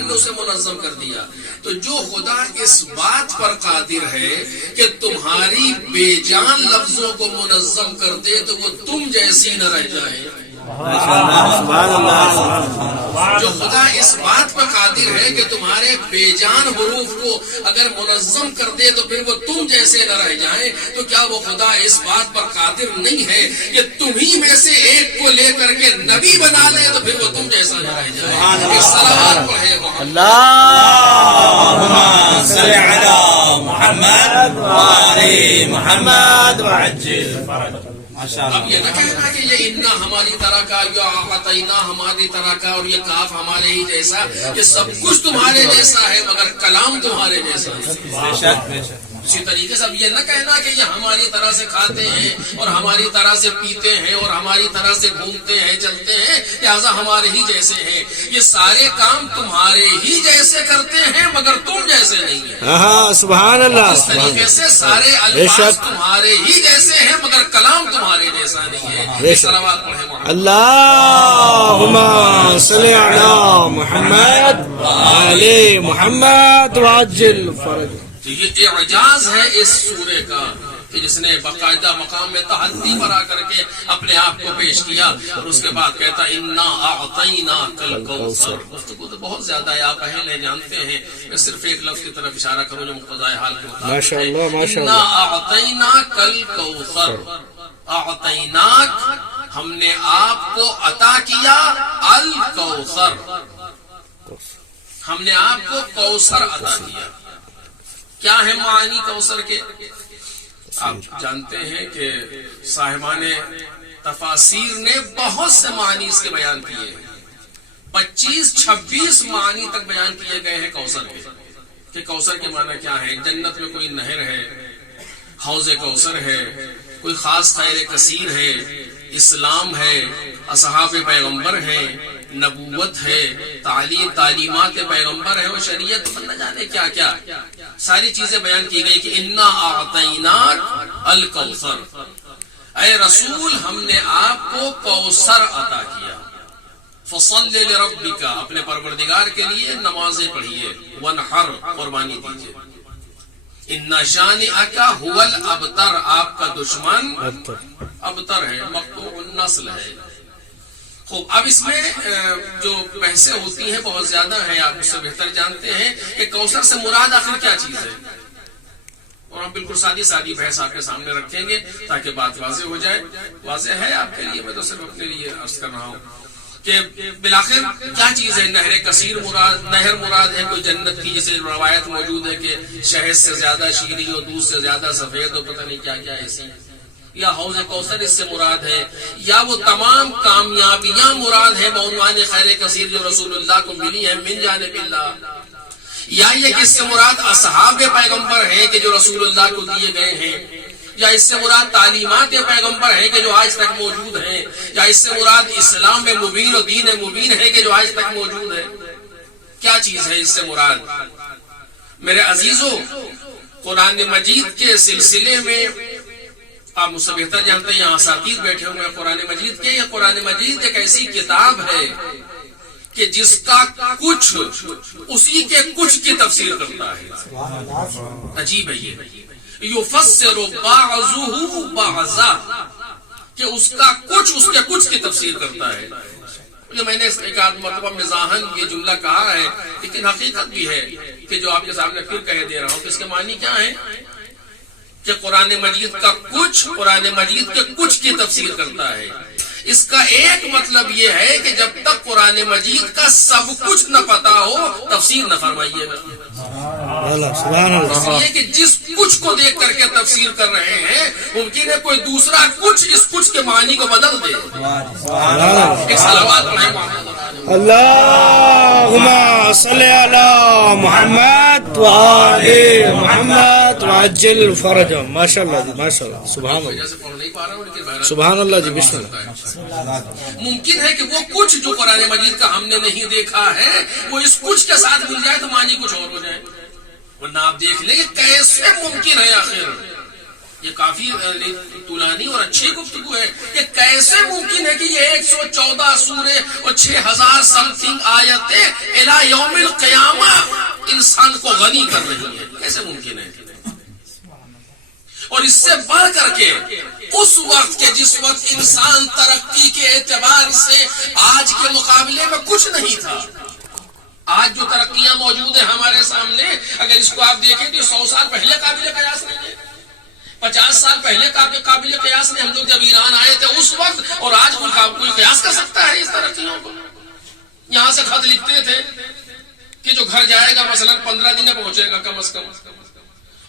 ہم نے اسے منظم کر دیا. تو جو خدا اس بات پر قادر ہے کہ تمہاری بے جان لفظوں کو منظم کر دے تو وہ تم جیسی نہ رہ جائے. جو خدا اس بات پر قادر ہے کہ تمہارے بے جان حروف کو اگر منظم کر دے تو پھر وہ تم جیسے نہ رہ جائیں, تو کیا وہ خدا اس بات پر قادر نہیں ہے کہ تمہیں میں سے ایک کو لے کر کے نبی بنا لے تو پھر وہ تم جیسا نہ رہ جائے. ایک صلوات پڑھے اللهم صل على محمد وآل محمد وعجل فرجهم. اب یہ نہ کہنا کہ یہ انا ہماری طرح کا, یا اعطینا ہماری طرح کا, اور یہ کاف ہمارے ہی جیسا. یہ سب کچھ تمہارے جیسا ہے مگر کلام تمہارے جیسا ہے. اسی طریقے سے اب یہ نہ کہنا کہ یہ ہماری طرح سے کھاتے ہیں اور ہماری طرح سے پیتے ہیں اور ہماری طرح سے گھومتے ہیں چلتے ہیں لہٰذا ہمارے ہی جیسے ہیں. یہ سارے کام تمہارے ہی جیسے کرتے ہیں مگر تم جیسے نہیں ہیں. سبحان اللہ. اس طریقے سے سارے الفاظ تمہارے ہی جیسے ہیں مگر کلام تمہارے جیسا نہیں ہے. صلوات پڑھیں اللهم صل على محمد وآل محمد وعجل فرجهم. یہ اعجاز ہے اس سورے کا کہ جس نے باقاعدہ مقام میں تحدی پر آ کر کے اپنے آپ کو پیش کیا اور اس کے بعد کہتا انا اعطیناک الکوثر. گفتگو تو بہت زیادہ ہے, آپ پہلے جانتے ہیں. میں صرف ایک لفظ کی طرف اشارہ کروں جو مقتضائے حال کے مطابق ماشاء اللہ ماشاء انا اللہ. اعطیناک الکوثر. اعطیناک ہم نے آپ کو عطا کیا الکوثر, ہم نے آپ کو کوثر عطا کیا. کیا ہے معنی کوثر کے؟ آپ جانتے ہیں کہ صاحبان تفاسیر نے بہت سے معنی اس کے بیان کیے ہیں. 25-26 معنی تک بیان کیے گئے ہیں کوثر کے, کہ کوثر کے معنی کیا ہے. جنت میں کوئی نہر ہے, حوض کوثر ہے, کوئی خاص خیر کثیر ہے, اسلام ہے, اصحاب پیغمبر ہیں, نبوت ہے, تعلیمات پیغمبر ہے, وہ شریعت نہ جانے کیا کیا ساری چیزیں بیان کی گئی کہ انا اعطیناک الکوثر. اے رسول ہم نے آپ کو کوثر عطا کیا. فصل لربک, اپنے پروردگار کے لیے نمازیں پڑھیے. وانحر, قربانی دیجیے. ان شانئک هو الابتر, آپ کا دشمن ابتر ہے, مقطوع النسل ہے. خوب, اب اس میں جو بحثیں ہوتی ہیں بہت زیادہ ہیں, آپ اس سے بہتر جانتے ہیں کہ کوثر سے مراد آخر کیا چیز ہے. اور ہم بالکل سادی بحث آپ کے سامنے رکھیں گے تاکہ بات واضح ہو جائے. واضح ہے آپ کے لیے, میں تو صرف اپنے لیے عرض کر رہا ہوں کہ بالآخر کیا چیز ہے. نہر کثیر مراد, نہر مراد ہے کوئی جنت کی, جیسے روایت موجود ہے کہ شہد سے زیادہ شیریں اور دودھ سے زیادہ سفید اور پتہ نہیں کیا کیا ایسی. یا حوض کوثر اس سے مراد ہے, یا وہ تمام کامیابیاں مراد ہے بعنوان خیر کثیر جو رسول اللہ کو ملی ہے من جانب اللہ. یا یہ کہ اس سے مراد اصحاب پیغمبر ہیں کہ جو رسول اللہ کو دیے گئے ہیں. یا اس سے مراد تعلیمات پیغمبر ہیں کہ جو آج تک موجود ہیں. یا اس سے مراد اسلام مبین اور دین مبین ہے کہ جو آج تک موجود ہے. کیا چیز ہے اس سے مراد؟ میرے عزیزو, قرآن مجید کے سلسلے میں آپ مجھ سے بہتر جانتے ہیں, یہاں اساتید بیٹھے ہوئے ہیں قرآن مجید کے. یہ قرآن مجید ایک ایسی کتاب ہے کہ جس کا کچھ اسی کے کچھ کی تفسیر کرتا ہے. عجیب ہے یہ, یفسر بعضہ بعضا, کہ اس کا کچھ اس کے کچھ کی تفسیر کرتا ہے. یہ میں نے ایک آدھ مرتبہ مزاحن یہ جملہ کہا ہے, لیکن حقیقت بھی ہے کہ جو آپ کے سامنے پھر کہہ دے رہا ہوں کہ اس کے معنی کیا ہے کہ قرآن مجید کا کچھ قرآن مجید کے کچھ کی تفسیر کرتا ہے. اس کا ایک مطلب یہ ہے کہ جب تک قرآن مجید کا سب کچھ نہ پتا ہو تفسیر نہ فرمائیے گا. اس لیے کہ جس کچھ کو دیکھ کر کے تفسیر کر رہے ہیں ممکن ہے کوئی دوسرا کچھ اس کچھ کے معنی کو بدل دے. ایک صلوات پڑھیں اللهم صل على محمد وآل محمد وعجل فرجهم. ماشاء اللہ جی, ماشاء اللہ, سبحان اللہ, سبحان اللہ جی, بسم اللہ. ممکن ہے کہ وہ کچھ جو قرآن مجید کا ہم نے نہیں دیکھا ہے وہ اس کچھ کے ساتھ مل جائے تو معنی کچھ اور ہو جائے. ورنہ آپ دیکھ لیں کہ کیسے ممکن ہے آخر یہ کافی طولانی اور اچھی گفتگو ہے کہ کیسے ممکن ہے کہ یہ 114 سورے اور 6000 سم تھنگ آیتیں الی یوم القیامہ انسان کو غنی کر رہی ہے، کیسے ممکن ہے؟ اور اس سے بڑھ کر کے اس وقت کے جس وقت انسان ترقی کے اعتبار سے آج کے مقابلے میں کچھ نہیں تھا، آج جو ترقیاں موجود ہیں ہمارے سامنے، اگر اس کو آپ دیکھیں تو 100 سال پہلے قابل قیاس نہیں ہے، 50 سال پہلے قابل قیاس نہیں۔ ہم لوگ جب ایران آئے تھے اس وقت اور آج کوئی قیاس کر سکتا ہے اس ترقیوں کو؟ یہاں سے خط لکھتے تھے کہ جو گھر جائے گا مثلا 15 دن میں پہنچے گا کم از کم،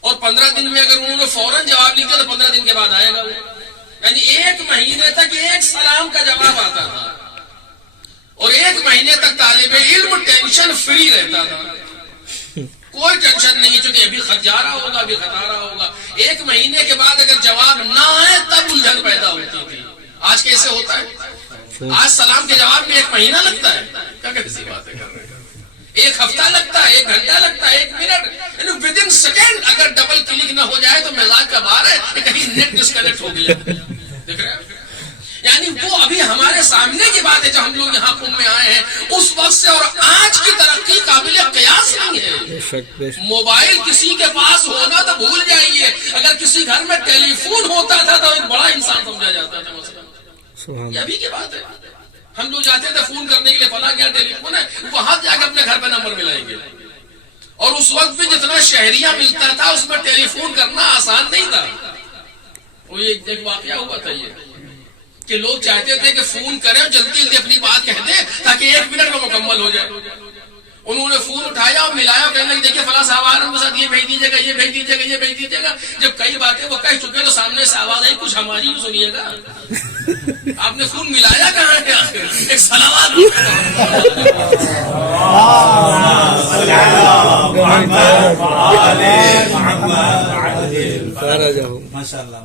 اور 15 دن میں اگر انہوں نے فوراً جواب لکھا تو 15 دن کے بعد آئے گا وہ، یعنی 1 مہینے تک 1 سلام کا جواب آتا تھا، اور 1 مہینے تک طالب علم ٹینشن فری رہتا تھا، کوئی ٹینشن نہیں، چونکہ ابھی خط جا رہا ہوگا، ابھی خط آ رہا ہوگا۔ 1 مہینے کے بعد اگر جواب نہ آئے تب الجھن پیدا ہوتی تھی۔ آج کیسے ہوتا ہے؟ آج سلام کے جواب میں 1 مہینہ لگتا ہے، کیا کیسی باتیں کر رہے ہیں؟ 1 ہفتہ لگتا ہے، 1 گھنٹہ لگتا ہے، 1 منٹ، یعنی ودن سیکنڈ اگر ڈبل کلک نہ ہو جائے تو مزاج کا بار ہے کہ کہیں نیٹ ڈسکنیکٹ ہو گیا، دیکھ رہے ہیں؟ یعنی وہ ابھی ہمارے سامنے کی بات ہے جب ہم لوگ یہاں قوم میں آئے ہیں، اس وقت سے اور آج کی ترقی قابل قیاس نہیں ہے۔ موبائل کسی کے پاس ہونا تو بھول جائیے، اگر کسی گھر میں ٹیلی فون ہوتا تھا تو ایک بڑا انسان سمجھا جاتا تھا مثلا، یہ ابھی کی بات ہے۔ ہم لوگ جاتے تھے فون کرنے کے لیے، فلاں کیا ٹیلی فون ہے، وہاں جا کے اپنے گھر پہ نمبر ملائیں گے، اور اس وقت بھی جتنا شہریہ ملتا تھا اس میں ٹیلی فون کرنا آسان نہیں تھا۔ وہ ایک واقعہ ہوا تھا یہ کہ لوگ چاہتے تھے کہ فون کریں اور جلدی جلدی اپنی بات کہہ دیں تاکہ 1 منٹ میں مکمل ہو جائے۔ انہوں نے فون اٹھایا اور ملایا اور کہنے لگے دیکھیے فلاں صاحب آ رہے ہیں، ساتھ یہ بھیج دیجیے گا، یہ بھیج دیجیے گا، یہ بھیج دیجیے گا۔ جب کئی باتیں وہ کہہ چکے تو سامنے سے آواز آئی کچھ ہماری بھی سنیے گا۔ آپ نے فون ملایا کہاں ہے؟ ایک سلامات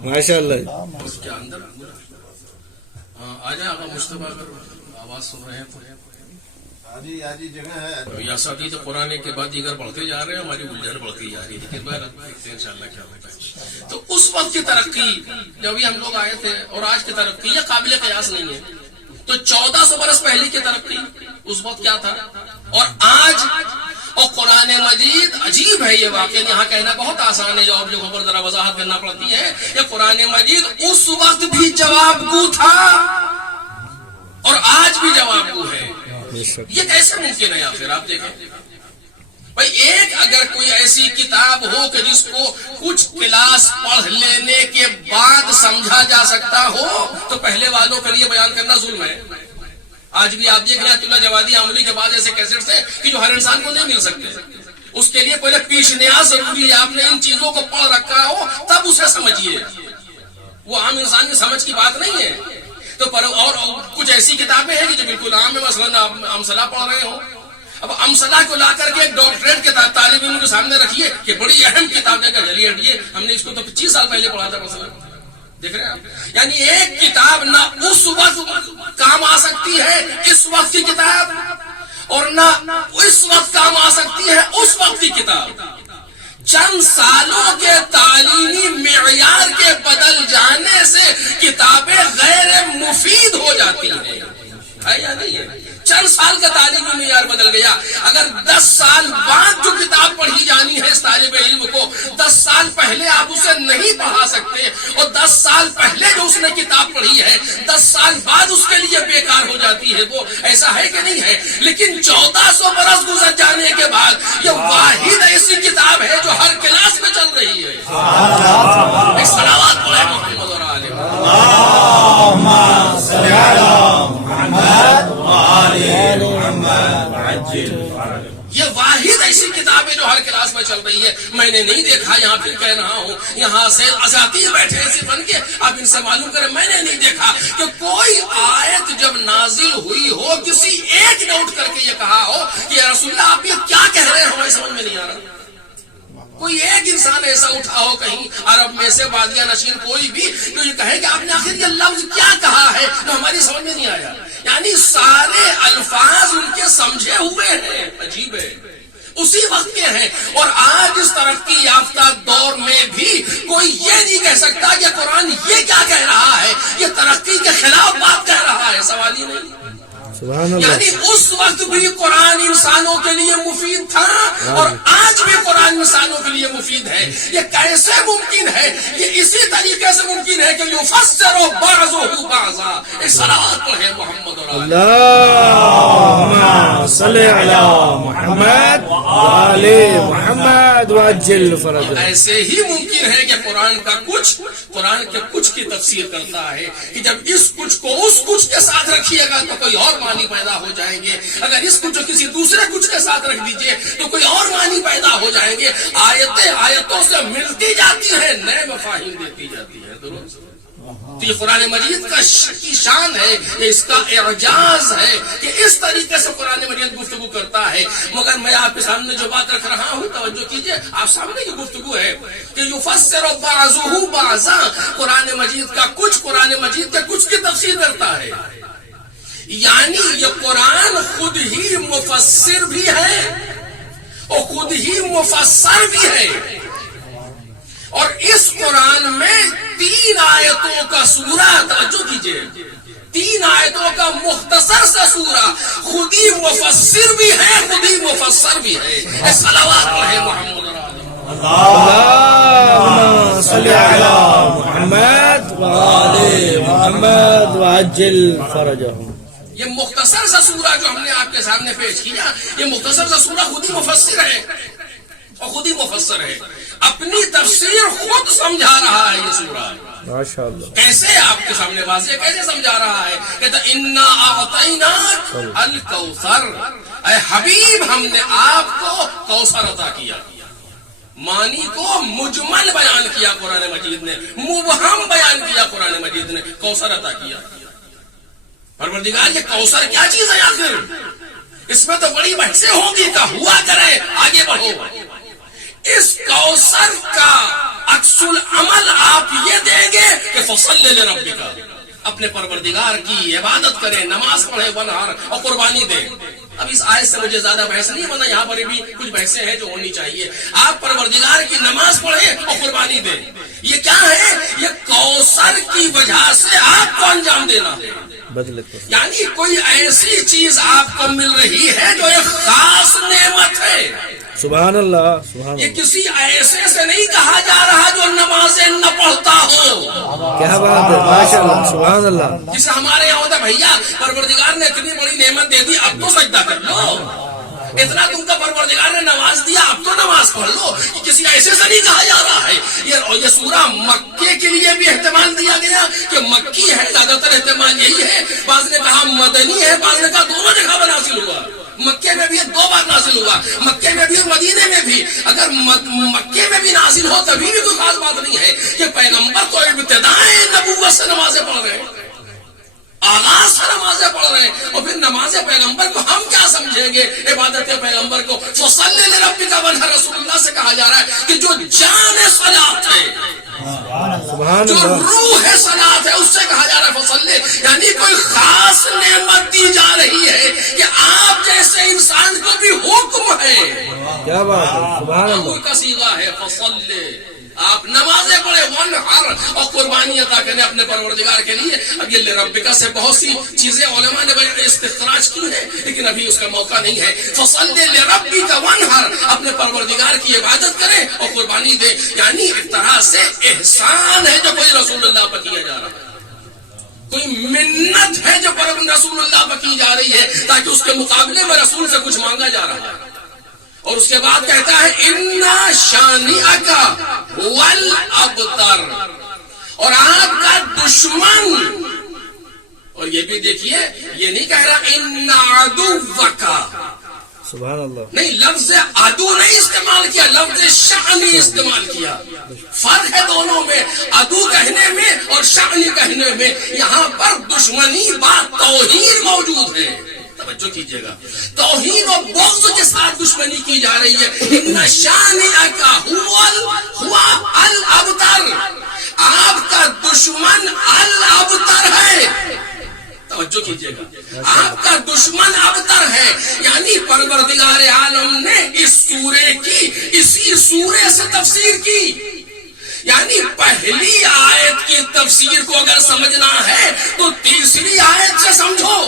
ماشاء اللہ۔ آ جائیں آپ مصطفیٰ، اگر آواز سن رہے ہیں تو یا ساتھی تو قرآن کے بعد دیگر بڑھتے جا رہے ہیں، ہماری الجھن بڑھتی جا رہی ہے، لیکن انشاءاللہ کیا ہوتا ہے۔ تو اس وقت کی ترقی جب ہم لوگ آئے تھے اور آج کی ترقی یہ قابل قیاس نہیں ہے۔ تو 1400 برس پہلے کی ترقی اس وقت کیا تھا اور آج، اور قرآن مجید عجیب ہے یہ واقعہ، یہاں کہنا بہت آسان ہے، جو آپ لوگوں پر ذرا وضاحت کرنا پڑتی ہے کہ قرآن مجید اس وقت بھی جواب گو تھا اور آج بھی جواب گو ہے۔ یہ کیسے ممکن ہے؟ یا پھر آپ دیکھیں بھائی، ایک اگر کوئی ایسی کتاب ہو کہ جس کو کچھ کلاس پڑھ لینے کے بعد سمجھا جا سکتا ہو تو پہلے والوں کے لیے بیان کرنا ظلم ہے۔ آج بھی آپ دیکھ رہے ہیں اللہ جوادی عملی کے بعد ایسے کیسٹس ہیں کہ جو ہر انسان کو نہیں مل سکتے، اس کے لیے پہلے پیش نیاز ضروری ہے، آپ نے ان چیزوں کو پڑھ رکھا ہو تب اسے سمجھیے، وہ عام انسان کی سمجھ کی بات نہیں ہے۔ تو پر اور کچھ ایسی کتابیں ہیں کہ جو بالکل عام ہے، مثلا آپ امثلہ پڑھ رہے ہو، اب امثلہ کو لا کر کے ایک ڈاکٹریٹ کے طالب علم کے سامنے رکھیے کہ بڑی اہم کتاب ہے، چلیے ہٹیے، ہم نے اس کو تو 25 سال پہلے پڑھا تھا مثلا، دیکھ رہے ہیں آپ؟ یعنی ایک کتاب نہ اس وقت کام آ سکتی ہے اس وقت کی کتاب، اور نہ اس وقت کام آ سکتی ہے اس وقت کی کتاب۔ چند سالوں کے تعلیمی معیار کے بدل جانے سے کتابیں غیر مفید ہو جاتی ہیں، ہے یا نہیں ہے؟ چند سال کا تعلیمی معیار بدل گیا، اگر 10 سال بعد جو کتاب پڑھی جانی ہے اس طالب علم کو 10 سال پہلے آپ اسے نہیں پڑھا سکتے، اور 10 سال پہلے جو اس نے کتاب پڑھی ہے 10 سال بعد اس کے لیے بیکار ہو جاتی ہے، وہ ایسا ہے کہ نہیں ہے؟ لیکن 1400 برس گزر جانے کے بعد یہ واحد ایسی کتاب ہے جو ہر کلاس میں چل رہی ہے۔ ایک صلوات پڑھیں محمد اور آلہ اللہم صلی علی محمد یہ واحد ایسی کتاب ہے جو ہر کلاس میں چل رہی ہے۔ میں نے نہیں دیکھا، یہاں پھر کہہ رہا ہوں، یہاں سے اساتذہ بیٹھے ایسے بن کے آپ ان سے معلوم کریں، میں نے نہیں دیکھا کہ کوئی آیت جب نازل ہوئی ہو کسی ایک نے اٹھ کر کے یہ کہا ہو کہ یا رسول اللہ آپ یہ کیا کہہ رہے ہیں، ہمیں سمجھ میں نہیں آ رہا۔ کوئی ایک انسان ایسا اٹھا ہو کہیں عرب میں سے، بادیہ نشین کوئی بھی، تو یہ کہے کہ آپ نے آخر یہ لفظ کیا کہا ہے تو ہماری سمجھ میں نہیں آیا۔ یعنی سارے الفاظ ان کے سمجھے ہوئے ہیں، عجیب ہے۔ اسی وقت کے ہیں. اور آج اس ترقی یافتہ دور میں بھی کوئی یہ نہیں کہہ سکتا کہ قرآن یہ کیا کہہ رہا ہے، یہ ترقی کے خلاف بات کہہ رہا ہے. سوال ہی نہیں. یعنی اس وقت بھی قرآن انسانوں کے لیے مفید تھا اور آج بھی قرآن انسانوں کے لیے مفید ہے. یہ کیسے ممکن ہے؟ یہ اسی طریقے سے ممکن ہے کہ یفسر بعضہ بعضا. صلوات پڑھیں محمد اور اللہم صلی علی محمد وآل محمد وعجل فرجہ. ایسے ہی ممکن ہے کہ قرآن کے کچھ کی تفسیر کرتا ہے کہ جب اس کچھ کو اس کچھ کے ساتھ رکھیے گا تو کوئی اور معنی پیدا ہو جائیں گے، اگر اس کچھ کو کسی دوسرے کچھ کے ساتھ رکھ دیجئے تو کوئی اور معنی پیدا ہو جائیں گے. آیتیں آیتوں سے ملتی جاتی ہیں، نئے مفاہیم دیتی جاتی ہیں. درست. تو یہ قرآن مجید کی شان ہے، یہ اس کا اعجاز ہے کہ اس طریقے سے قرآن مجید گفتگو کرتا ہے. مگر میں آپ کے سامنے جو بات رکھ رہا ہوں توجہ کیجئے، آپ سامنے کی گفتگو ہے کہ یفسر بعضہ بعضا. قرآن مجید کا کچھ قرآن مجید کے کچھ کی تفسیر کرتا ہے. یعنی یہ قرآن خود ہی مفسر بھی ہے اور خود ہی مفسر بھی ہے. اور اس قرآن میں 3 آیتوں کا سورہ، توجہ کیجئے، 3 آیتوں کا مختصر سا سورہ خود ہی مفسر بھی ہے، خود ہی مفسر بھی ہے. صلوات پڑھیں محمد. اللہم صلی علی محمد وآل محمد وعجل فرجہم. یہ مختصر سا سورہ جو ہم نے آپ کے سامنے پیش کیا، یہ مختصر سا سورہ خود ہی مفسر ہے اور خود ہی مفسر ہے. اپنی تفسیر خود سمجھا رہا ہے یہ سورہ. ماشاءاللہ. کیسے آپ کے سامنے واضح کیسے سمجھا رہا ہے؟ کہتا انا اعطیناک الکوثر. اے حبیب ہم نے آپ کو کوثر عطا کیا. معنی کو مجمل بیان کیا قرآن مجید نے، مبہم بیان کیا قرآن مجید نے، کوثر عطا کیا. پروردگار یہ کوثر کیا چیز ہے آخر؟ اس میں تو بڑی بحثیں ہوں گی کہ ہوا کرے، آگے بڑھو. اس کوثر کا عکس العمل آپ یہ دیں گے کہ فصل لربک، اپنے پروردگار کی عبادت کریں، نماز پڑھیں، ونہار اور قربانی دیں. اب اس آیت سے مجھے زیادہ بحث نہیں بنا، یہاں پر بھی کچھ بحثیں ہیں جو ہونی چاہیے. آپ پروردگار کی نماز پڑھیں اور قربانی دیں. یہ کیا ہے؟ یہ کوثر کی وجہ سے آپ کو انجام دینا ہے. یعنی کوئی ایسی چیز آپ کو مل رہی ہے جو ایک خاص نعمت ہے. سبحان اللہ سبحان یہ کسی ایسے سے نہیں کہا جا رہا جو نمازیں نہ پڑھتا ہو. کیا بات ہے، ماشاءاللہ سبحان اللہ. جسے ہمارے یہاں ہوتا ہے بھیا پروردگار نے اتنی بڑی نعمت دے دی، اب تو سجدہ کر لو. اتنا تم کا پروردگار نے نماز دیا، اب تو نماز پڑھ لو. کسی ایسے سے نہیں کہا جا رہا ہے. یہ سورہ مکے کے لیے بھی احتمال دیا گیا کہ مکی ہے، زیادہ تر احتمال یہی ہے. بعض نے کہا مدنی ہے، بعض نے کہا دونوں جگہ پر نازل ہوا. مکے میں بھی 2 بار نازل ہوا، مکے میں بھی مدینے میں بھی. اگر مکے میں بھی نازل ہو تبھی بھی کوئی خاص بات نہیں ہے کہ پیغمبر تو ابتدائے نبوت سے نمازیں پڑھ رہے ہیں، آغاز سے نمازیں پڑھ رہے ہیں. اور پھر نماز پیغمبر کو ہم کیا سمجھیں گے؟ عبادت پیغمبر کو فصل لربک ونحر رسول اللہ سے کہا جا رہا ہے کہ جو جان صلاۃ ہے، جو روح صلاۃ ہے، اس سے کہا جا رہا ہے فصل. یعنی کوئی خاص نعمت دی جا رہی ہے کہ آپ جیسے انسان کو بھی حکم ہے. کیا بات ہے، سبحان اللہ. کا صیغہ ہے فصل. آپ نمازیں پڑھے، ونحر اور قربانی عطا کریں اپنے پروردگار کے لیے. اب یہ لربک سے بہت سی چیزیں علماء نے استخراج کی ہیں لیکن ابھی اس کا موقع نہیں ہے. فصل لربک ونحر، اپنے پروردگار کی عبادت کریں اور قربانی دیں. یعنی ایک طرح سے احسان ہے جو کوئی رسول اللہ پر کیا جا رہا ہے، کوئی منت ہے جو رسول اللہ پر کی جا رہی ہے تاکہ اس کے مقابلے میں رسول سے کچھ مانگا جا رہا ہے. اور اس کے بعد کہتا ہے اِنَّا شَانِئَكَ هُوَ الْأَبْتَرُ، اور آپ کا دشمن. اور یہ بھی دیکھیے، یہ نہیں کہہ رہا اِنَّا عَدُوَّكَ، سبحان اللہ. نہیں، لفظ عدو نہیں استعمال کیا، لفظ شعنی استعمال کیا. فرق ہے دونوں میں، عدو کہنے میں اور شعنی کہنے میں. یہاں پر دشمنی بات توہین موجود ہے، توجہ کیجئے گا. توہین و بغض کے ساتھ دشمنی کی جا رہی ہے. ان شانئک هو الابتر، آپ کا دشمن الابتر ہے. توجہ کیجئے گا، آپ کا دشمن ابتر ہے. یعنی پروردگار عالم نے اس تفسیر کی. یعنی پہلی آیت کی تفسیر کو اگر سمجھنا ہے تو تیسری آیت سے سمجھو.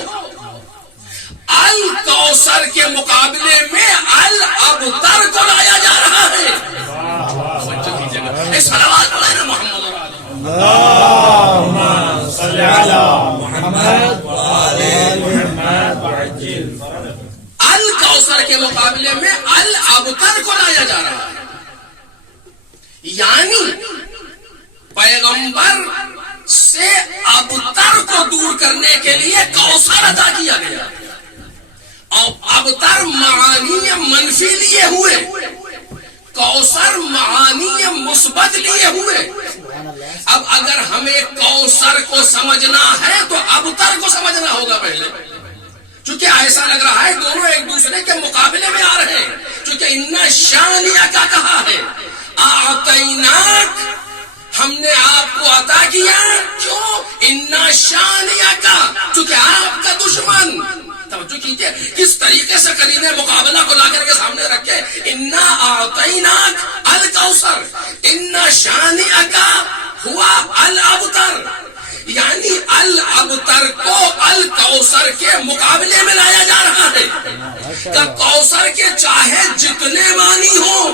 الکوثر کے مقابلے میں الابتر کو لایا جا رہا ہے. صلوات علی محمد اللهم صل على محمد وآل محمد. الکوثر کے مقابلے میں الابتر کو لایا جا رہا ہے. یعنی پیغمبر سے ابتر کو دور کرنے کے لیے کوثر عطا کیا گیا. اور ابتر معانی منفی لیے ہوئے, کوثر معانی مثبت لیے ہوئے. اب اگر ہمیں کوثر کو سمجھنا ہے تو ابتر کو سمجھنا ہوگا پہلے, چونکہ ایسا لگ رہا ہے دونوں ایک دوسرے کے مقابلے میں آ رہے ہیں. چونکہ اِنَّا شَانِئَ کا کہا ہے, اعطیناک ہم نے آپ کو عطا کیا. کیوں؟ اِنَّا شَانِئَ کا, چونکہ آپ کا دشمن. توجہ کیجئے کس طریقے سے قرینہ مقابلہ کو لا کر کے سامنے رکھے. اِنَّا اعطیناک الکوثر اِنَّا شَانِئَکَ ہوا الابتر. یعنی الابتر کو الکوثر کے مقابلے میں لایا جا رہا ہے. کہ کوثر کے چاہے جتنے معنی ہوں,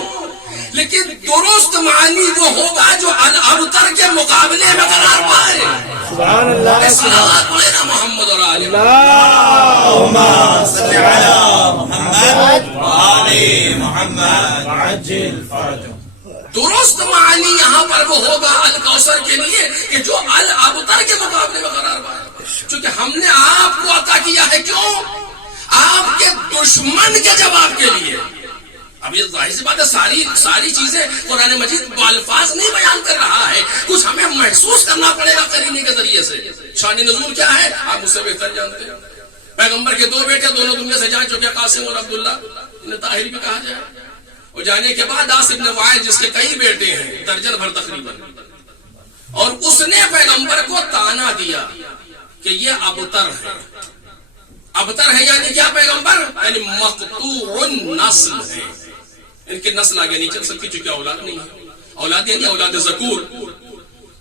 لیکن درست معنی وہ ہوگا جو الابتر کے مقابلے میں قرار پائے. سبحان اللہ. صلوات علی محمد اور آل اللهم صل على محمد وآل محمد وعجل فرجهم. درست معنی یہاں پر وہ ہوگا الکوثر کے لیے کہ جو الابتر کے مقابلے میں قرار پائے. چونکہ ہم نے آپ کو عطا کیا ہے. کیوں؟ آپ کے دشمن کے جواب کے لیے. اب یہ ظاہر سی بات ہے, ساری چیزیں قرآن مجید بالفاظ نہیں بیان کر رہا ہے, کچھ ہمیں محسوس کرنا پڑے گا قرینے کے ذریعے سے. شان نزول کیا ہے آپ مجھ سے بہتر جانتے ہیں. پیغمبر کے 2 بیٹے دونوں دنیا سے جا چکے, قاسم اور عبداللہ, انہیں طاہر بھی کہا جائے. اور جانے کے بعد آس ابن وائل جس کے کئی بیٹے ہیں, درجن بھر تقریباً, اور اس نے پیغمبر کو تانا دیا کہ یہ ابتر ہے. ابتر ہے یعنی کیا پیغمبر؟ یعنی مقطوع النسل ہے, ان کی نسل آگے نہیں چل سکتی چونکہ اولاد نہیں ہے. اولاد یعنی اولاد ذکور,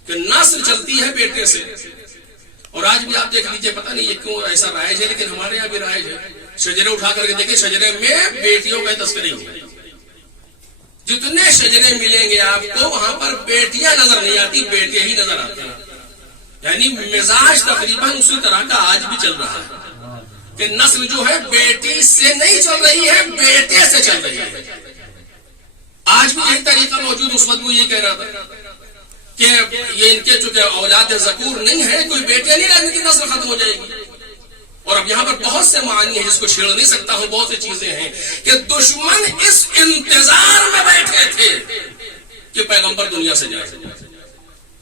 کہ نسل چلتی ہے بیٹے سے. اور آج بھی آپ دیکھ لیجئے, پتہ نہیں یہ کیوں ایسا رائج ہے, لیکن ہمارے یہاں بھی رائج ہے. شجرے اٹھا کر کے دیکھیں, شجرے میں بیٹیوں کا تذکرہ نہیں ہے. جتنے شجرے ملیں گے آپ کو وہاں پر بیٹیاں نظر نہیں آتی, بیٹے ہی نظر آتے ہیں. یعنی مزاج تقریباً اسی طرح کا آج بھی چل رہا ہے کہ نسل جو ہے بیٹی سے نہیں چل رہی ہے, بیٹے سے چل رہی ہے. آج بھی یہی طریقہ موجود. اس وقت وہ یہ کہہ رہا تھا کہ یہ ان کے چونکہ اولاد ذکور نہیں ہے, کوئی بیٹے نہیں رہنے کی نسل ختم ہو جائے گی. اور اب یہاں پر بہت سے معنی ہیں جس کو چھیڑ نہیں سکتا ہوں, بہت سی چیزیں ہیں کہ دشمن اس انتظار میں بیٹھے تھے کہ پیغمبر دنیا سے جائے,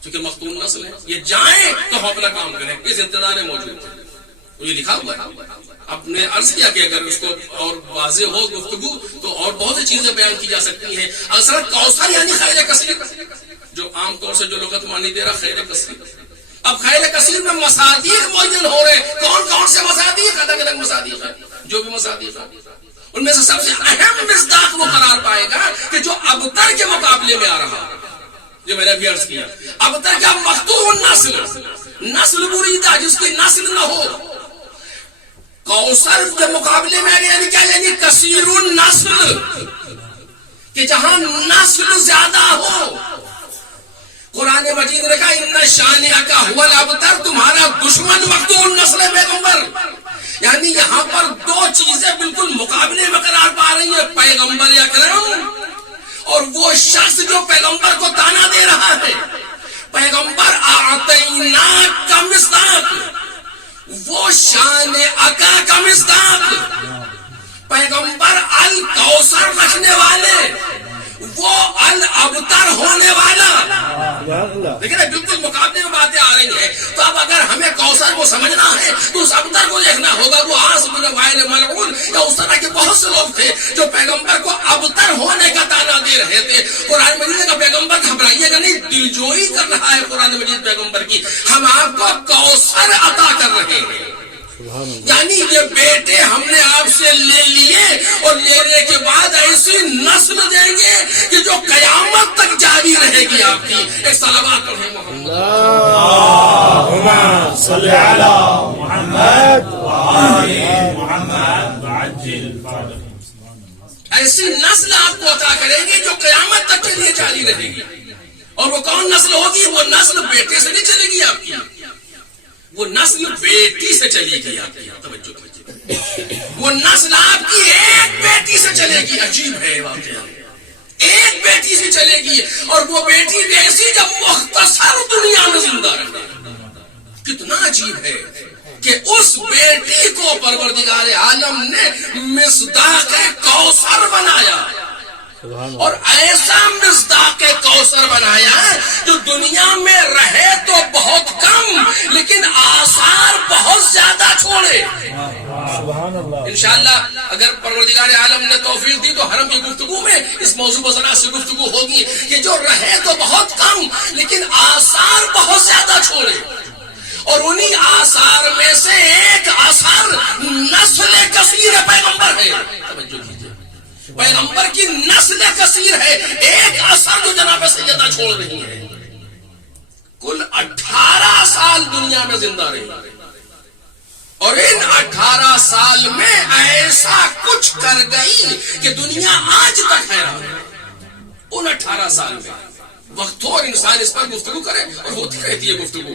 چونکہ مختون نسل ہے, یہ جائیں تو ہم اپنا کام کریں, اس انتظار میں موجود ہے. یہ لکھا ہوا ہے. اب نے عرض کیا کہ اگر اس کو اور واضح ہو گفتگو تو اور بہت سی چیزیں بیان کی جا سکتی ہیں. اصل کوثر یعنی خیر کثیر, جو عام طور سے جو لغت معنی دے رہا خیر کثیر. اب خیر کثیر میں مصادیق معین ہو رہے, کون سے مصادیق؟ الگ الگ مصادیق ہیں. جو بھی مصادیق ہیں ان میں سے سب سے اہم مصداق وہ قرار پائے گا کہ جو ابتر کے مقابلے میں آ رہا, جو میں نے بھی عرض کیا, ابتر کا مقطوع النسل, نسل بریدہ جس کی نسل نہ ہو. کوثر کے مقابلے میں یعنی کیا؟ یعنی کثیر النسل, کہ جہاں نسل زیادہ ہو. قرآن مجید نے کہا ان شانئک هو الابتر, تمہارا دشمن مقطوع النسل ہے پیغمبر. یعنی یہاں پر 2 چیزیں بالکل مقابلے میں قرار پا رہی ہیں, پیغمبر اکرم اور وہ شخص جو پیغمبر کو تانا دے رہا ہے. پیغمبر اعطیناک کا مصداق, وہ شان عقا کا مصداق. پیغمبر الکوثر رکھنے والے, وہ الابتر ہونے والا. لیکن بالکل مقابلے میں باتیں آ رہی ہیں. تو اب اگر ہمیں کوثر کو سمجھنا ہے تو اس ابتر کو دیکھنا ہوگا. وہ آس بن وائل ملعون یا اس طرح کے بہت سے لوگ تھے جو پیغمبر کو ابتر ہونے کا تانا دے رہے تھے. قرآن مجید کا پیغمبر گھبرائیے گا نہیں, دلجوئی کر رہا ہے قرآن مجید پیغمبر کی, ہم آپ کو کوثر عطا کر رہے ہیں. یعنی یہ بیٹے ہم نے آپ سے لے لیے اور لینے کے بعد ایسی نسل دیں گے کہ جو قیامت رہے گی آپ کی. ایک صلوات پڑھیں محمد. اللهم صل على محمد وآل محمد وعجل فرجهم. ایسی نسل آپ کو عطا کرے گی جو قیامت تک کے لیے جاری رہے گی. اور وہ کون نسل ہوگی؟ وہ نسل بیٹے سے نہیں چلے گی آپ کی، وہ نسل بیٹی سے چلے گی آپ کی. توجہ کیجیے، وہ نسل آپ کی ایک بیٹی سے چلے گی. عجیب ہے واقعہ، ایک بیٹی سے چلے گی، اور وہ بیٹی بھی ایسی جب مختصر دنیا میں زندہ رہے. کتنا عجیب ہے کہ اس بیٹی کو پروردگار عالم نے مصداق کوثر بنایا، اور ایسا مصداق کوثر بنایا ہے جو دنیا میں رہے تو بہت کم لیکن آثار بہت زیادہ چھوڑے. انشاءاللہ اگر پروردگار عالم نے توفیق دی تو حرم کی گفتگو میں اس موضوع پر ذرا سے گفتگو ہوگی کہ جو رہے تو بہت کم لیکن آثار بہت زیادہ چھوڑے. اور انہی آثار میں سے ایک اثر نسل کثیر پیغمبر ہے. توجہ کیجیے، پیغمبر کی نسل کثیر ہے. ایک اثر جو جناب سیدہ چھوڑ رہی ہے. کل 18 سال دنیا میں زندہ رہی، اور ان 18 سال میں ایسا کچھ کر گئی کہ دنیا آج تک حیران ہے. ان 18 سال میں وقت ہو اور انسان اس پر گفتگو کرے، اور ہوتی رہتی ہے گفتگو،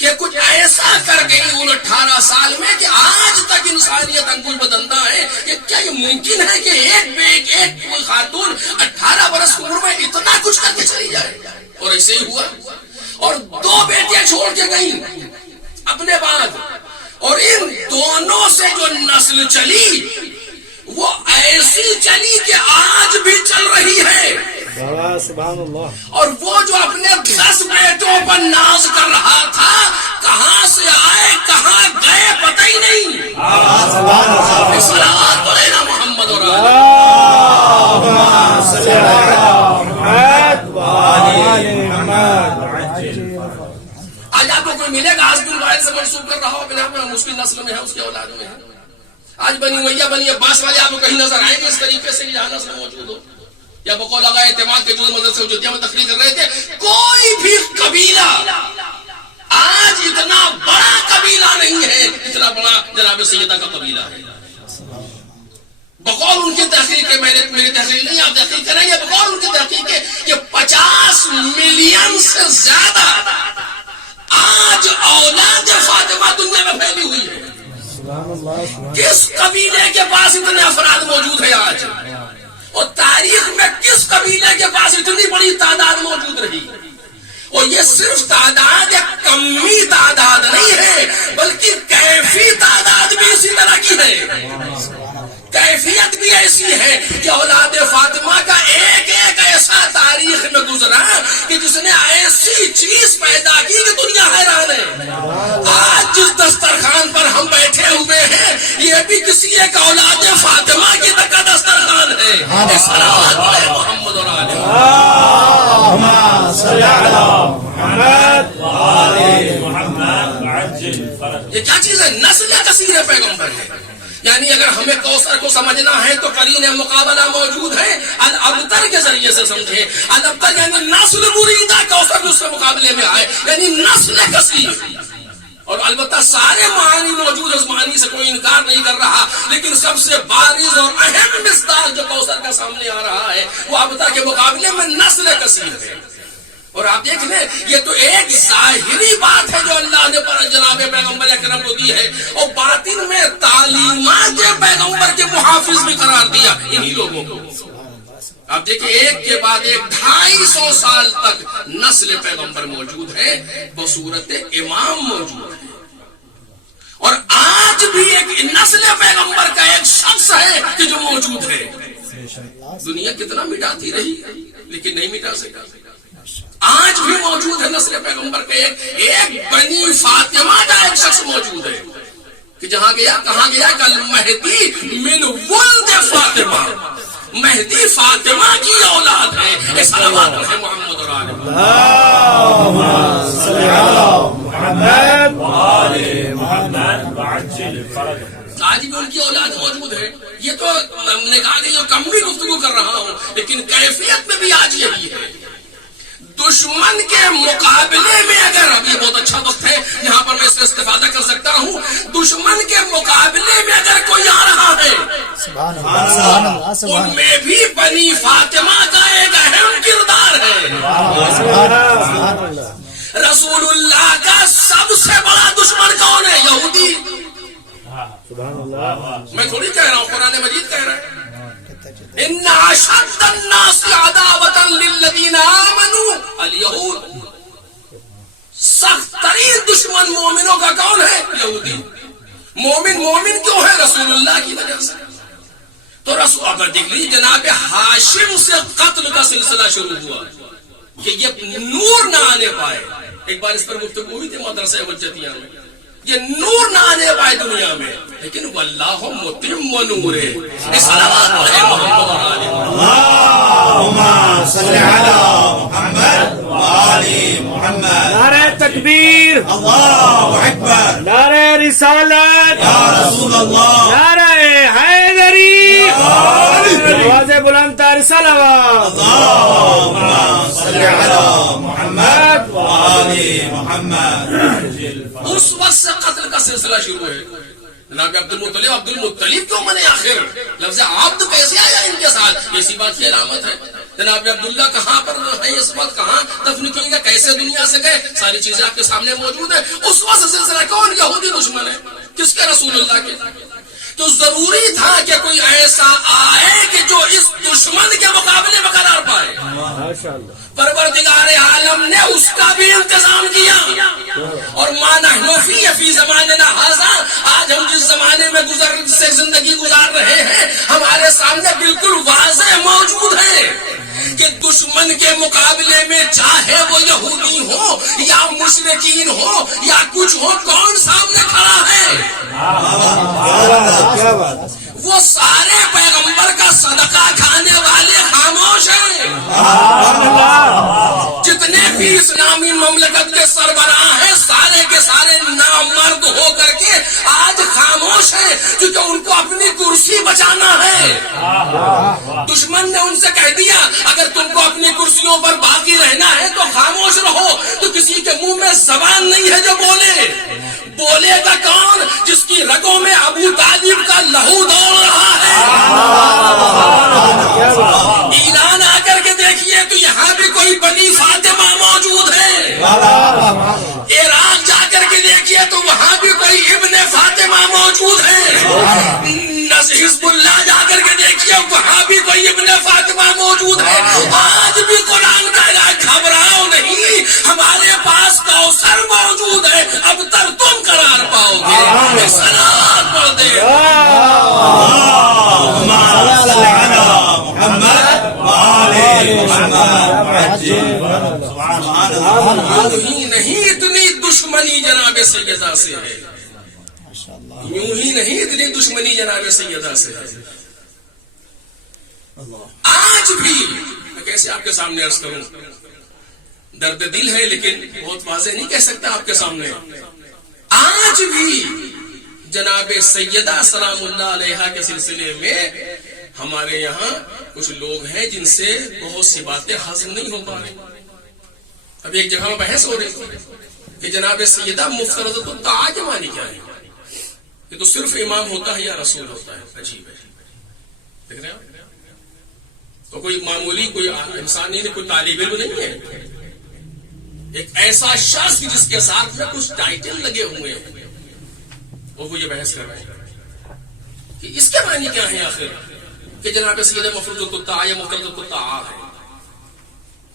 کہ کچھ ایسا کر گئی ان 18 سال میں کہ آج تک انسانیت انگل بدندہ ہے کہ کیا یہ ممکن ہے کہ ایک کوئی خاتون 18 برس کی عمر میں اتنا کچھ کر کے چلی جائے. اور ایسے ہی ہوا، اور 2 بیٹیاں چھوڑ کے گئیں اپنے بعد، اور ان دونوں سے جو نسل چلی وہ ایسی چلی کہ آج بھی چل رہی ہے. سبحان اللہ. اور وہ جو اپنے 10 بیٹوں پر ناز کر رہا تھا کہاں سے آئے کہاں گئے پتہ ہی نہیں. صلوات پڑھیں نا محمد اور آج آپ کو کوئی ملے گا آج بن وائل سے منسوب کر رہا ہو کہ ہم اس کی نسل میں ہے، اس کے اولاد میں ہے. آج بنی امیہ بنی عباس والے آپ کو کہیں نظر آئیں گے اس طریقے سے یہاں نسل موجود ہو؟ یا بقول آغا اعتماد کے جز مدرسے اجودیہ میں تقریر کر رہے تھے، کوئی بھی قبیلہ آج اتنا بڑا قبیلہ نہیں ہے اتنا بڑا جناب سیدہ کا قبیلہ ہے. بقول ان کی تحقیق کے، میری تحقیق نہیں آپ تحقیق کریں گے، بقول ان کی تحقیق کے کہ 50 ملین سے زیادہ آج اولاد فاطمہ دنیا میں پھیلی ہوئی ہے. کس قبیلے کے پاس اتنے افراد موجود ہیں آج؟ اور تاریخ میں کس قبیلے کے پاس اتنی بڑی تعداد موجود رہی؟ اور یہ صرف تعداد ایک کمی تعداد نہیں ہے بلکہ کیفی تعداد بھی اسی طرح کی ہے. کیفیت بھی ایسی ہے کہ اولاد فاطمہ کا ایک ایسا تاریخ میں گزرا کہ جس نے ایسی چیز پیدا کی کہ دنیا حیران ہے. آج جس دسترخوان پر ہم بیٹھے ہوئے ہیں یہ بھی کسی ایک اولاد فاطمہ کی تک کا دسترخوان ہے. صلوات علی محمد اور آل محمد. یہ کیا چیز ہے؟ نسل کثیر پیغمبر ہے. یعنی اگر ہمیں کوثر کو سمجھنا ہے تو قرین مقابلہ موجود ہے. الابتر کے ذریعے سے سمجھے. الابتر یعنی نسل مریدہ کوثر اس کے مقابلے میں آئے، یعنی نسل کثیر. اور البتہ سارے معانی موجود، اس معانی سے کوئی انکار نہیں کر رہا، لیکن سب سے بارز اور اہم مصداق جو کوثر کا سامنے آ رہا ہے وہ الابتر کے مقابلے میں نسل کثیر ہے. اور آپ دیکھ لیں یہ تو ایک ظاہری بات ہے جو اللہ نے پر جناب پیغمبر اکرم کو دی ہے، اور باطن میں تعلیمات پیغمبر کے محافظ بھی قرار دیا انہی لوگوں کو. آپ دیکھیں ایک کے بعد ایک 250 سال تک نسل پیغمبر موجود ہے، بصورت امام موجود ہے. اور آج بھی ایک نسل پیغمبر کا ایک شخص ہے کہ جو موجود ہے. دنیا کتنا مٹاتی رہی لیکن نہیں مٹا سکا. آج بھی موجود ہے نسل پیغمبر کا ایک بنی فاطمہ کا ایک شخص موجود ہے کہ جہاں گیا کہاں گیا کل مہدی من ولد فاطمہ، مہدی فاطمہ کی اولاد ہے. صلوات علی محمد اور آل محمد. آج بھی ان کی اولاد موجود ہے. یہ تو ہم نے کہا کہ جو کم بھی گفتگو کر رہا ہوں لیکن کیفیت میں بھی آج یہی ہے. دشمن کے مقابلے میں اگر، اب یہ بہت اچھا وقت ہے یہاں پر میں اس سے استفادہ کر سکتا ہوں، دشمن کے مقابلے میں اگر کوئی آ رہا ہے ان میں بھی بنی فاطمہ کا ایک اہم کردار ہے. رسول اللہ کا سب سے بڑا دشمن کون ہے؟ یہودی. میں تھوڑی کہہ رہا ہوں، قرآن مجید کہہ رہا ہے ان اشد الناس عداوۃ للذین آمنوا الیہود. سخت ترین دشمن مومنوں کا کون ہے؟ یہودی. مومن کیوں ہے؟ رسول اللہ کی وجہ سے. تو رسول، اگر دیکھ لیجیے جناب ہاشم سے قتل کا سلسلہ شروع ہوا کہ یہ نور نہ آنے پائے. ایک بار اس پر گفتگو ہوئی تھی مدرسہ حجتیہ میں، یہ نور نہ آنے پائے دنیا میں، لیکن واللہ متم نورہ. صلوات علی محمد اللہم صلی علی محمد وآل محمد. نعرہ تکبیر، اللہ اکبر. نعرہ رسالت، یا رسول اللہ. نعرہ حیدری، آواز بلند تر صلوات. اللہم صلی علی محمد وآل محمد. اس وقت سے قتل کا سلسلہ شروع ہے. جناب عبد المطلب کیوں بنے آخر؟ لفظ عبد کیسے آیا ان کے ساتھ؟ اسی بات کی علامت ہے. جناب عبداللہ کہاں پر ہے اس وقت، کہاں دفن کیے گئے، کیسے دنیا سے گئے، ساری چیزیں آپ کے سامنے موجود ہیں. اس وقت سلسلہ کون؟ یہودی دشمن ہے. کس کے؟ رسول اللہ کے. تو ضروری تھا کہ کوئی ایسا آئے کہ جو اس دشمن کے مقابلے میں قرار پائے. پروردگار عالم نے اس کا بھی انتظام کیا. اور ما نحن فی زماننا ھذا، آج ہم جس زمانے میں زندگی گزار رہے ہیں، ہمارے سامنے بالکل واضح موجود ہے کہ دشمن کے مقابلے میں چاہے وہ یہودی ہو یا مشرکین ہو یا کچھ ہو، کون سامنے کھڑا ہے؟ وہ سارے پیغمبر کا صدقہ کھانے والے خاموش ہیں. جتنے بھی اسلامی مملکت کے سربراہ ہیں سارے کے سارے نامرد ہو کر کے آج خاموش ہیں، کیونکہ ان کو اپنی کرسی بچانا ہے. دشمن نے ان سے کہہ دیا اگر تم کو اپنی کرسیوں پر باقی رہنا ہے تو خاموش رہو. تو کسی کے منہ میں زبان نہیں ہے جو بولے گا کون؟ جس کی رگوں میں ابو طالب کا لہو دوڑ رہا ہے. ایران آ کر کے دیکھیے تو یہاں بھی کوئی بنی فاطمہ موجود ہے. عراق جا کر کے دیکھیے تو وہاں بھی کوئی ابن فاطمہ موجود ہے. حزب اللہ جا کر کے دیکھیے وہاں بھی کوئی ابن فاطمہ موجود ہے. آج بھی قرآن کا گھبراؤ نہیں، ہمارے پاس کوثر موجود ہے، اب تک تم قرار پاؤ گے. صلوات پڑھ دے. اللہم صلی علی محمد وآل محمد. یوں ہی نہیں اتنی دشمنی جناب سیدہ سے ہے، یوں ہی نہیں اتنی دشمنی جناب سیدہ سے ہے. آج بھی میں کیسے آپ کے سامنے عرض کروں، درد دل ہے لیکن بہت واضح نہیں کہہ سکتا آپ کے سامنے. آج بھی جناب سیدہ سلام اللہ علیہا کے سلسلے میں ہمارے یہاں کچھ لوگ ہیں جن سے بہت سی باتیں ہضم نہیں ہو پا رہی. اب ایک جگہ میں بحث ہو رہی کہ جناب سیدہ مفترضۃ الطاعہ کے معنی کیا ہے؟ یہ تو صرف امام ہوتا ہے یا رسول ہوتا ہے؟ عجیب ہے. دیکھ رہے ہیں تو کوئی معمولی کوئی انسان نہیں، کوئی طالب علم نہیں ہے، ایک ایسا شخص جس کے ساتھ میں کچھ ٹائٹل لگے ہوئے ہیں وہ یہ بحث کر رہے ہیں کہ اس کے معنی کیا ہے آخر کہ جناب سیدہ مفروضۃ الطاعہ یا مفترضۃ الطاعہ ہے.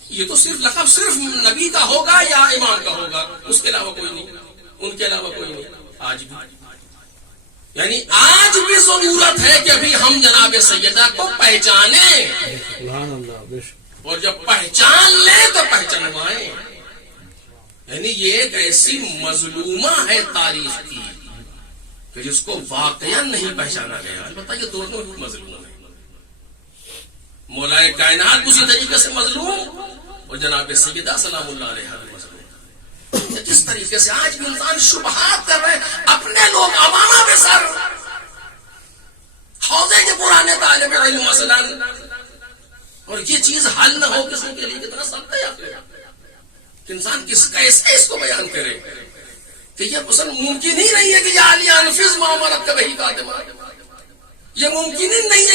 یہ تو صرف لقب صرف نبی کا ہوگا یا امام کا ہوگا، اس کے علاوہ کوئی نہیں، ان کے علاوہ کوئی نہیں. آج بھی یعنی آج بھی ضرورت ہے کہ ابھی ہم جناب سیدہ کو پہچانیں، اور جب پہچان لیں تو پہچانوائیں. یعنی یہ ایک ایسی مظلومہ ہے تاریخ کی کہ جس کو واقعا نہیں پہچانا گیا. بتائیے دونوں مظلوم ہیں، مولا کائنات اسی طریقے سے مظلوم اور جناب سیدہ سلام اللہ علیہا مظلوم. جس طریقے سے آج بھی انسان شبہات کر رہے اپنے لوگ عوامہ میں سر حوضے کے پرانے طالب علم مثلا، اور یہ چیز حل نہ ہو کسی کے لیے کتنا سخت ہے. کہ انسان کیسے اس کو بیان کرے کہ یہ مثلا ممکن ہی نہیں ہے کہ یا علی انفذ ما امرت بہ فاطمہ، یہ ممکن ہی نہیں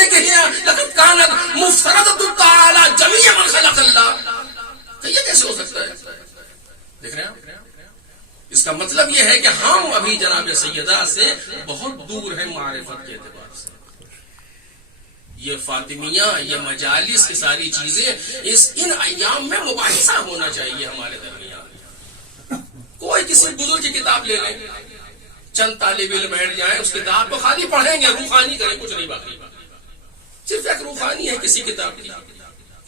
ہے کہ لقد کانت مفترضۃ تعالی جمیع من خلق اللہ، کہ یہ کیسے ہو سکتا ہے؟ دیکھ رہے ہیں اس کا مطلب یہ ہے کہ ہم ابھی جناب سیدہ سے بہت دور ہیں معرفت کے اعتبار سے. یہ فاطمیہ، یہ مجالس کی ساری چیزیں ان ایام میں مباحثہ ہونا چاہیے ہمارے درمیان. کوئی کسی بزرگ کی کتاب لے لیں، چند طالب علم بیٹھ جائیں، اس کتاب کو خالی پڑھیں گے، روحانی کریں، کچھ نہیں باقی. صرف ایک روحانی ہے کسی کتاب کی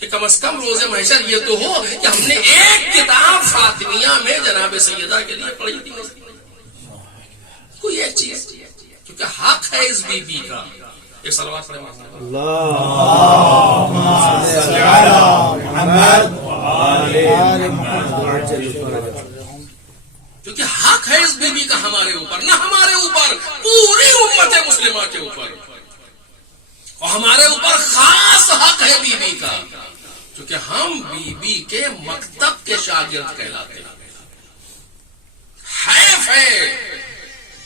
کہ کم از کم روز محشر یہ تو ہو کہ ہم نے ایک کتاب فاطمیہ میں جناب سیدہ کے لیے پڑھی تھی. کوئی ایک چیز، کیونکہ حق ہے اس بی بی کا. ایک صلوات پڑھیں کیونکہ حق ہے اس بی بی کا ہمارے اوپر، نہ ہمارے اوپر، پوری امت مسلمہ کے اوپر. اور ہمارے اوپر خاص حق ہے بی بی کا، کیونکہ ہم بی بی کے مکتب کے شاگرد کہلاتے ہیں. حیف ہے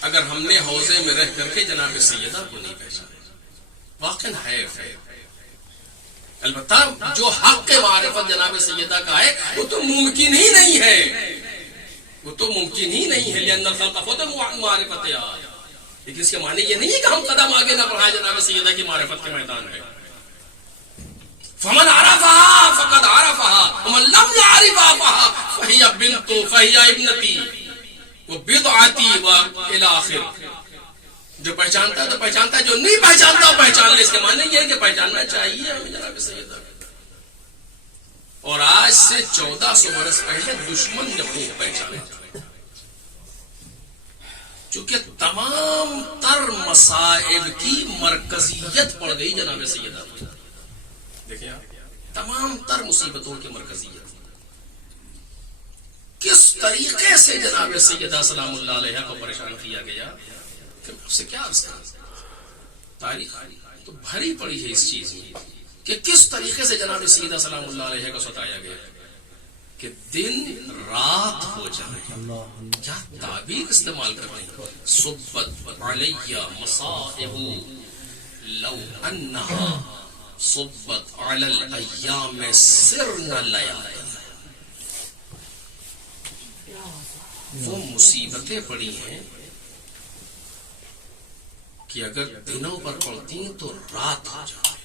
اگر ہم نے حوضے میں رہ کر کے جناب سیدہ کو نہیں پہچانا، واقعی حیف ہے. البتہ جو حق کے معرفت جناب سیدہ کا ہے وہ تو ممکن ہی نہیں ہے، وہ تو ممکن ہی نہیں ہے. لأن الخلق فوت معرفتها، لیکن اس کے معنی یہ نہیں ہے کہ ہم قدم آگے نہ بڑھائیں جناب سیدہ کی معرفت کے میدان میں. فمن عرفها فقد عرفها ومن لم يعرفها فهي بنت فهي ابنتي وبضعتي والى آخر. جو پہچانتا ہے تو پہچانتا ہے، جو نہیں پہچانتا وہ پہچان لے. اس کے معنی یہ ہے کہ پہچاننا چاہیے ہمیں جناب سیدہ. اور آج سے 1400 برس پہلے دشمن نے خوب پہچانا، چونکہ تمام تر مسائل کی مرکزیت پڑ گئی جناب سیدہ. دیکھیں تمام تر مصیبتوں کی مرکزیت کس طریقے سے جناب سیدہ سلام اللہ علیہ کو پریشان کیا گیا کہ اس سے کیا عرض کریں. تاریخ تو بھری پڑی ہے اس چیز میں کہ کس طریقے سے جناب سیدہ سلام اللہ علیہ کو ستایا گیا کہ دن رات ہو جائے. کیا تعبیر استعمال کر رہے ہیں؟ صبت علی مصائب لو انہا صبت علی الایام سرن لیالی. وہ مصیبتیں پڑی ہیں کہ اگر دنوں پر پڑتی ہیں تو رات ہو جائے.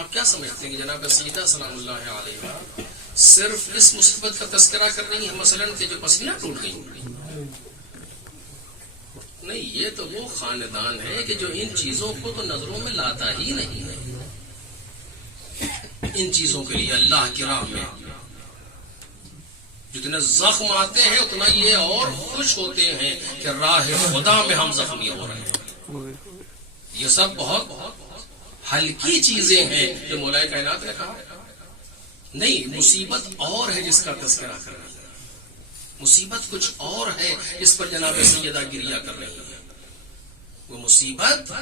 آپ کیا سمجھتے ہیں کہ جناب سیدہ سلام اللہ علیہ صرف اس مصیبت کا تذکرہ کر رہی ہے مثلاً کہ جو پسینہ ٹوٹ گئی؟ نہیں، یہ تو وہ خاندان ہے کہ جو ان چیزوں کو تو نظروں میں لاتا ہی نہیں ہے. ان چیزوں کے لیے اللہ کی راہ میں جتنے زخم آتے ہیں اتنا یہ اور خوش ہوتے ہیں کہ راہ خدا میں ہم زخمی ہو رہے ہیں. یہ سب بہت ہلکی چیزیں ہیں جو مولا کائنات نے کہا. نہیں، مصیبت اور ہے جس کا تذکرہ کر رہی ہے، مصیبت کچھ اور ہے اس پر جناب سیدہ گریہ کر رہی ہے. وہ مصیبت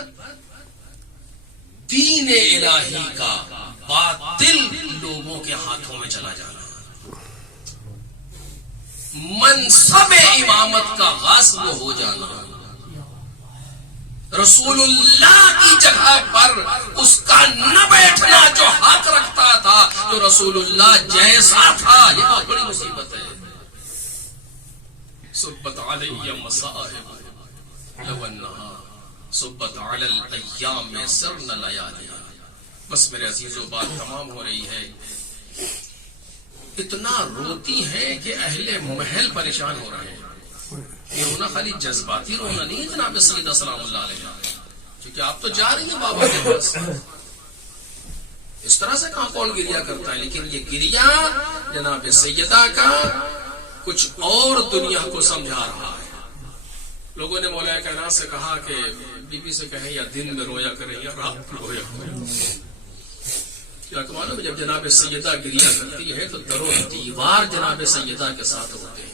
دین الہی کا باطل لوگوں کے ہاتھوں میں چلا جانا، منصب امامت کا غصب ہو جانا، رسول اللہ کی جگہ پر اس کا نہ بیٹھنا جو حق رکھتا تھا، جو رسول اللہ جیسا تھا. یہ بہت بڑی مصیبت ہے. صبت علی مصائب لو انہا صبت علی الایام سرن لیالی. بس میرے عزیزو بات تمام ہو رہی ہے. اتنا روتی ہے کہ اہل محل پریشان ہو رہے ہیں. یہ رونا خالی جذباتی رونا نہیں ہے جناب سیدہ سلام اللہ علیہ، کیونکہ آپ تو جا رہی ہیں بابا کے پاس. اس طرح سے کہاں کون گریہ کرتا ہے، لیکن یہ گریہ جناب سیدہ کا کچھ اور دنیا کو سمجھا رہا ہے. لوگوں نے مولا کائنات سے کہا کہ بی بی سے کہیں یا دن میں رویا کریں یا رات میں رویا کریں. کیا معلوم جب جناب سیدہ گریہ کرتی ہے تو در و دیوار جناب سیدہ کے ساتھ ہوتے ہیں.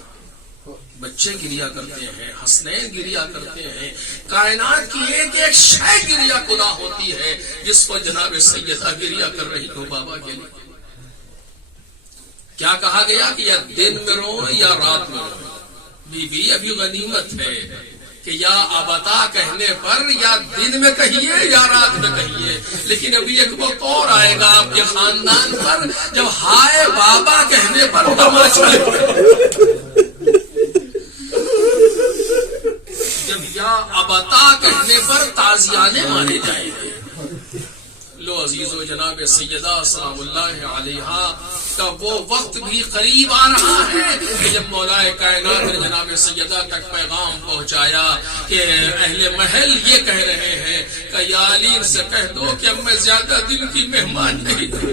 بچے گریہ کرتے ہیں، حسنین گریہ کرتے ہیں، کائنات کی ایک ایک شے گریہ کدا ہوتی ہے جس پر جناب سیدہ گریہ کر رہی ہو بابا کے لیے. کیا کہا گیا کہ یا دن میں رو یا رات میں رو؟ بی بی ابھی غنیمت ہے کہ یا ابتا کہنے پر یا دن میں کہیے یا رات میں کہیے، لیکن ابھی ایک وقت اور آئے گا آپ کے خاندان پر جب ہائے بابا کہنے پر تماشا، جب یا ابتا کہنے پر تازیانے مانے جائیں گے۔ لو عزیزو، جناب سیدہ سلام اللہ علیہا کا وہ وقت بھی قریب آ رہا ہے کہ جب مولا کائنات نے جناب سیدہ تک پیغام پہنچایا کہ اہل محل یہ کہہ رہے ہیں کہ یا علی ان سے کہہ دو کہ اب میں زیادہ دن کی مہمان نہیں ہوں،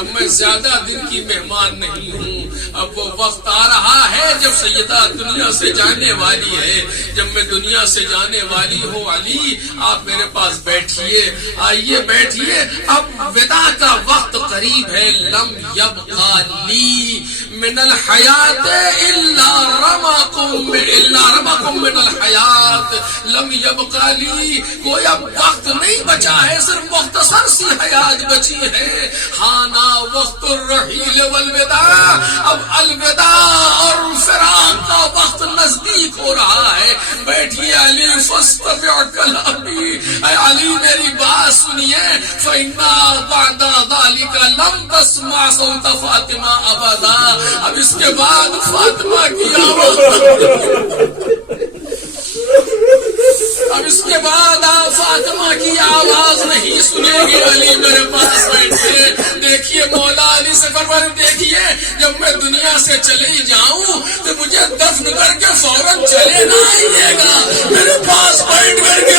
اب میں زیادہ دن کی مہمان نہیں ہوں، اب وہ وقت آ رہا ہے جب سیدہ دنیا سے جانے والی ہے، جب میں دنیا سے جانے والی ہوں۔ علی آپ میرے پاس بیٹھیے، آئیے بیٹھیے، اب وداع کا وقت قریب ہے۔ لم یبقى لی من الحیات الا رمقم من الحیات، لم یبقى لی، کوئی اب وقت نہیں بچا ہے، صرف مختصر سی حیات بچی ہے۔ ہانا وقت الرحیل والوداع، اب الوداع اور فراق کا وقت نزدیک ہو رہا ہے۔ بیٹھیے علی، فاستمع کلامی، اے علی میری بات سنیے، فإنا بعد ذلك لم تسمع صوت فاطمہ ابدا، اب اس کے بعد فاطمہ کی آواز، اب اس کے بعد آپ فاطمہ کی آواز نہیں سنیں گے۔ علی میرے پاس بیٹھے، دیکھیے مولا علی سے فرمایا، دیکھیے جب میں دنیا سے چلی جاؤں تو مجھے دفن کر کے فوراً چلے نہ آئیے گا، میرے پاس بیٹھ کر کے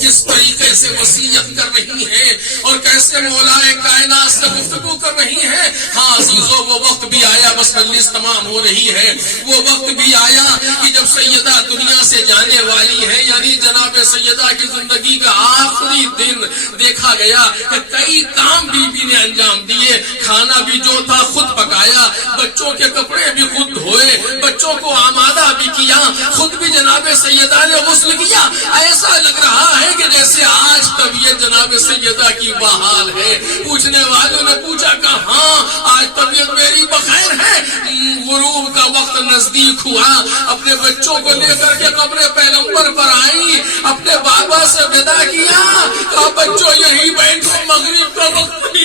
جس طریقے سے وصیت کر رہی ہے اور کیسے مولا کائنات سے گفتگو کر رہی ہے۔ ہاں عزیزو، وہ وقت بھی آیا، بس مجلس تمام ہو رہی ہے، وہ وقت بھی آیا کہ جب سیدہ دنیا سے جانے والی ہے، یعنی جناب سیدہ کی زندگی کا آخری دن دیکھا گیا کہ کئی کام بی بی نے انجام دیے، کھانا بھی جو تھا خود پکایا، بچوں کے کپڑے بھی خود دھوئے، بچوں کو آمادہ بھی کیا، خود بھی جناب سیدہ نے غسل کیا۔ ایسا لگ رہا ہے کہ جیسے آج طبیعت جناب سیدہ کی بحال ہے۔ پوچھنے والوں نے پوچھا کہ ہاں آج طبیعت میری بخیر ہے۔ غروب کا وقت نزدیک ہوا، اپنے بچوں کو لے کر کے قبر پیغمبر پر آئی، اپنے بابا سے ودا کیا، کہا بچوں یہی بیٹھو، مغرب کا وقت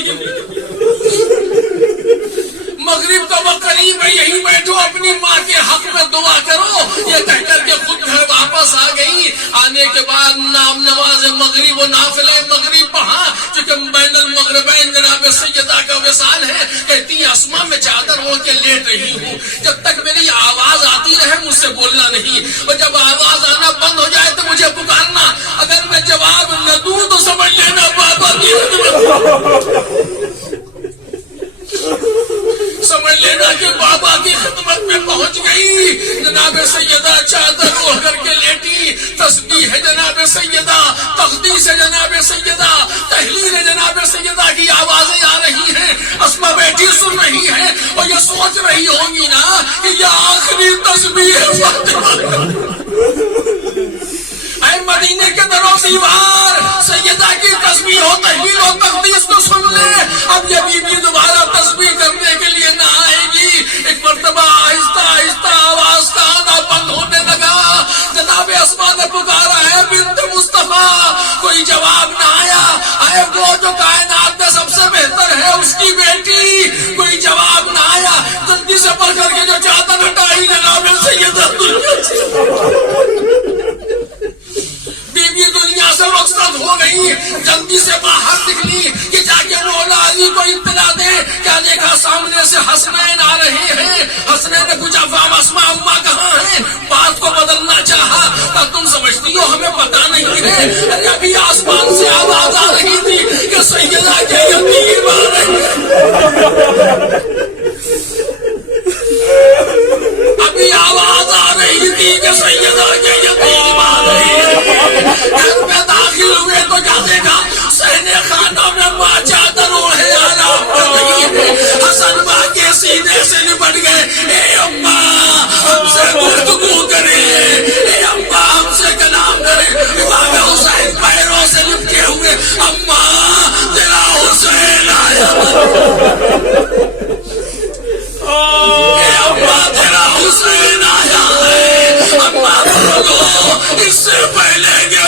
مغرب کا وقت قریب ہے، یہی بیٹھو، اپنی ماں کے حق میں دعا کرو۔ یہ کہہ کر کے خود گھر واپس آ گئی۔ آنے کے بعد نماز مغرب و نافلہ مغرب پڑھا، چونکہ بین المغربین جناب سیدہ کا وصال ہے۔ کہتی ہے اسما میں چادر اوڑھ کے لیٹ رہی ہوں، جب تک میری آواز آتی رہے مجھ سے بولنا نہیں، اور جب آواز آنا بند ہو جائے تو مجھے پکارنا، اگر میں جواب نہ دوں تو سمجھ لینا بابا کی سمجھ لینا کہ بابا کی خدمت میں پہنچ گئی۔ جناب سیدہ چادر اوڑھ کر کے لیٹی، تسبیح ہے جناب سیدہ، تقدیس ہے جناب سیدہ، تحلیل ہے جناب سیدہ کی آوازیں آ رہی ہیں۔ اسما بیٹھی سن رہی ہے اور یہ سوچ رہی ہوں گی نا کہ یہ آخری تسبیح ہے فاطمہ۔ اے مدینے کے درو دیوار، سیدہ کی تسبیح و تحلیل و تقدیس کو سن لے۔ اب یہ بی بی دوبارہ تسبیح کرنے کے لیے نہ آئے گی۔ ایک مرتبہ آہستہ آہستہ آواز کا آنا بند ہونے لگا۔ جناب اسما نے پکارا ہے بنت مصطفیٰ، کوئی جواب نہ آیا۔ اے وہ جو کائنات میں سب سے بہتر ہے اس کی بیٹی، کوئی جواب نہ آیا۔ جلدی سے پڑھ کر کے جو چادر ہٹائی جناب سیدہ دنیا سے رخصت ہو گئی، جلدی سے باہر نکلی کہ جا کے مولا علی کو اطلاع دے۔ کیا دیکھا سامنے سے حسنین آ رہے ہیں۔ حسنین نے پوچھا فام اسما اما کہاں ہیں؟ بات کو بدلنا چاہا، پر تم سمجھتی ہو ہمیں پتا نہیں ہے۔ ابھی آسمان سے آواز آ رہی تھی کہ سیدہ کے یتیم آ رہے، ابھی آواز آ رہی تھی کہ سیدہ کے یتیم آ رہے ہیں۔ گھر میں داخل ہوئے تو کیا دیکھا، سہنے خانہ میں ماں چادر اوڑھے آرام کر رہی ہے۔ حسن ماں کے سینے سے لپٹ گئے، اے اماں ہم سے گفتگو کرے، اے اماں ہم سے کلام حسین آیا ہے، اما کو اس سے پہلے کہ